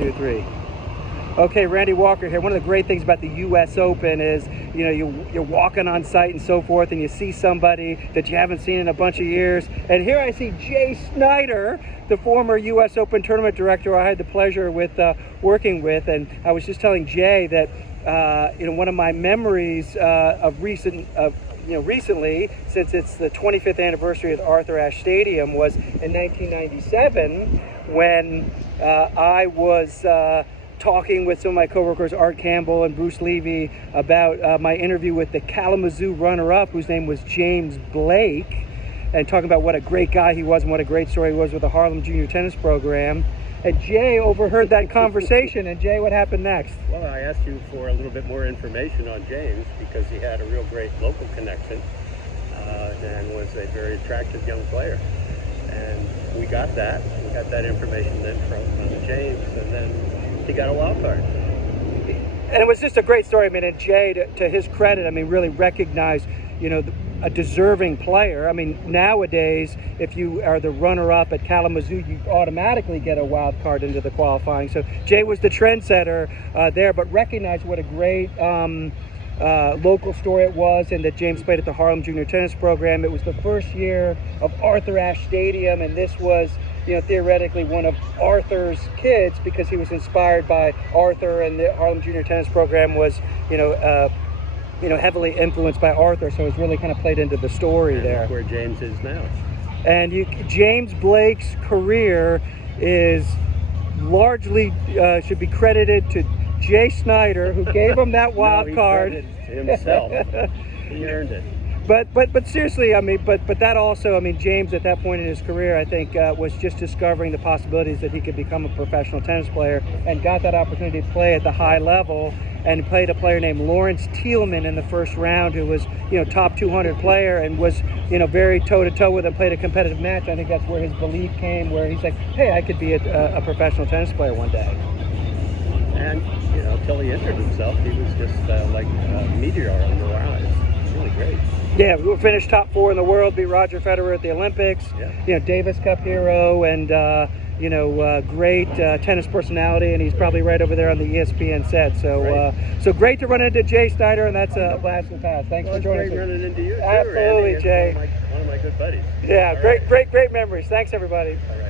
2, 3. Okay, Randy Walker here. One of the great things about the U.S. Open is, you know, you're walking on site and so forth, and you see somebody that you haven't seen in a bunch of years. And here I see Jay Snyder, the former U.S. Open Tournament Director I had the pleasure with working with. And I was just telling Jay that, you know, one of my memories of recently, since it's the 25th anniversary of the Arthur Ashe Stadium, was in 1997 when I was talking with some of my coworkers, Art Campbell and Bruce Levy, about my interview with the Kalamazoo runner-up, whose name was James Blake, and talking about what a great guy he was and what a great story he was with the Harlem Junior Tennis Program. And Jay overheard that conversation. And Jay, what happened next? Well, I asked you for a little bit more information on James because he had a real great local connection and was a very attractive young player. And we got that. We got that information then from James, and then he got a wild card. And it was just a great story. I mean, and Jay, to his credit, I mean, really recognized, you know, a deserving player. I mean, nowadays, if you are the runner-up at Kalamazoo, you automatically get a wild card into the qualifying. So Jay was the trendsetter there, but recognized what a great local story it was, and that James played at the Harlem Junior Tennis Program. It was the first year of Arthur Ashe Stadium, and this was, you know, theoretically one of Arthur's kids because he was inspired by Arthur, and the Harlem Junior Tennis Program was, you know, heavily influenced by Arthur, so it's really kind of played into the story and there. That's where James is now. And James Blake's career is largely should be credited to Jay Snyder, who gave him that wild card. Himself. He earned it. But seriously, I mean, but that also, I mean, James at that point in his career, I think, was just discovering the possibilities that he could become a professional tennis player, and got that opportunity to play at the high level, and played a player named Lawrence Thielman in the first round, who was, you know, top 200 player, and was, you know, very toe-to-toe with him, played a competitive match. I think that's where his belief came, where he's like, hey, I could be a professional tennis player one day. And, you know, until he injured himself, he was just like a meteor on the rise. Really great. Yeah, we'll finish top 4 in the world, beat Roger Federer at the Olympics. Yeah. You know, Davis Cup hero, and you know, great tennis personality, and he's probably right over there on the ESPN set. So, right. So great to run into Jay Snyder, and that's a blast from the past. Thanks for joining us. Great running into you too, Absolutely, Randy. Jay. One of my good buddies. Yeah, All great memories. Thanks, everybody. All right.